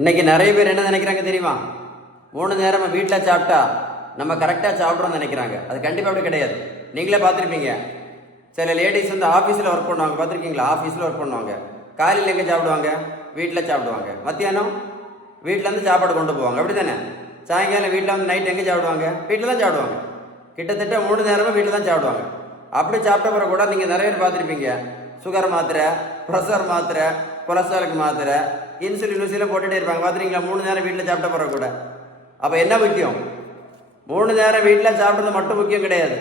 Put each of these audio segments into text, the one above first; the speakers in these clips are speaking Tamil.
இன்னைக்கு நிறைய பேர் என்ன நினைக்கிறாங்க தெரியுமா? 3 நேரம் வீட்டில் சாப்பிட்டா நம்ம கரெக்டாக சாப்பிட்றோம்னு நினைக்கிறாங்க. அது கண்டிப்பாக அப்படி கிடையாது. நீங்களே பார்த்துருப்பீங்க, சில லேடிஸ் வந்து ஆஃபீஸில் ஒர்க் பண்ணுவாங்க, பார்த்துருக்கீங்களா? ஆஃபீஸில் ஒர்க் பண்ணுவாங்க. காலையில் எங்கே சாப்பிடுவாங்க? வீட்டில் சாப்பிடுவாங்க. மத்தியானம் வீட்டிலேருந்து சாப்பாடு கொண்டு போவாங்க, அப்படி தானே? சாயங்காலம் வீட்டில் வந்து நைட் எங்கே சாப்பிடுவாங்க? வீட்டில் தான் சாப்பிடுவாங்க. கிட்டத்தட்ட 3 நேரமும் வீட்டில் தான் சாப்பிடுவாங்க. அப்படி சாப்பிட்ட பிறகு கூட நீங்கள் நிறைய பேர் பார்த்துருப்பீங்க, சுகர் மாத்திரை, ப்ரெஷர் மாத்திரை, கொலஸ்ட்ராலுக்கு மாத்திரை, இன்சுலின் ஊசியெல்லாம் போட்டுகிட்டே இருப்பாங்க, பார்த்துருக்கீங்களா? 3 நேரம் வீட்டில் சாப்பிட்ட பிறகு கூட. அப்போ என்ன முக்கியம்? 3 நேரம் வீட்டில் சாப்பிட்றது மட்டும் முக்கியம் கிடையாது.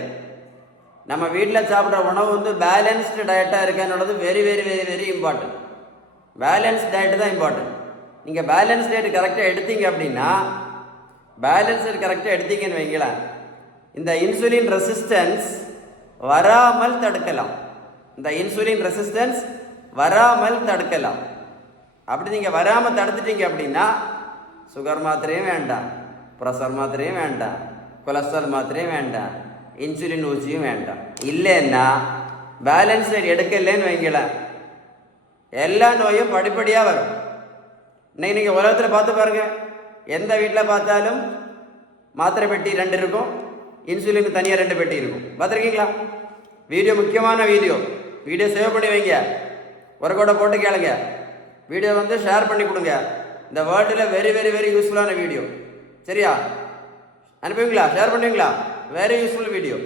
நம்ம வீட்டில் சாப்பிட்ற உணவு வந்து பேலன்ஸ்டு டயட்டாக இருக்கான்னுള്ളത് very very very very important. Balance diet தான் இம்பார்ட்டன்ட். நீங்கள் பேலன்ஸ் டயட் கரெக்டாக எடுத்தீங்க அப்படின்னா, பேலன்ஸ் கரெக்டாக எடுத்தீங்கன்னு வைங்களேன், இந்த இன்சுலின் ரெசிஸ்டன்ஸ் வராமல் தடுக்கலாம். இந்த இன்சுலின் ரெசிஸ்டன்ஸ் வராமல் தடுக்கலாம். அப்படி நீங்கள் வராமல் தடுத்துட்டீங்க அப்படின்னா சுகர் மாத்திரையும் வேண்டாம், ப்ரெஷர் மாத்திரையும் வேண்டாம், கொலஸ்ட்ரால் மாத்திரையும் வேண்டாம், இன்சுலின் ஊசியும் வேண்டாம். இல்லைன்னா பேலன்ஸ் டயட் எடுக்கலன்னு வைங்களேன், எல்லா நோயும் படிப்படியாக வரும். இன்னைக்கு நீங்கள் உலகத்தில் பார்த்து பாருங்கள், எந்த வீட்டில் பார்த்தாலும் மாத்திரை பெட்டி 2 இருக்கும், இன்சுலினுக்கு தனியாக 2 பெட்டி இருக்கும், பார்த்துருக்கீங்களா? வீடியோ முக்கியமான வீடியோ சேவ் பண்ணி வைங்க, ஒரு கூட போட்டு கேளுங்க, வீடியோ வந்து ஷேர் பண்ணி கொடுங்க. இந்த வேர்ல்டில் வெரி வெரி வெரி யூஸ்ஃபுல்லான வீடியோ. சரியா? அனுப்புவீங்களா? ஷேர் பண்ணுவீங்களா? Very useful video.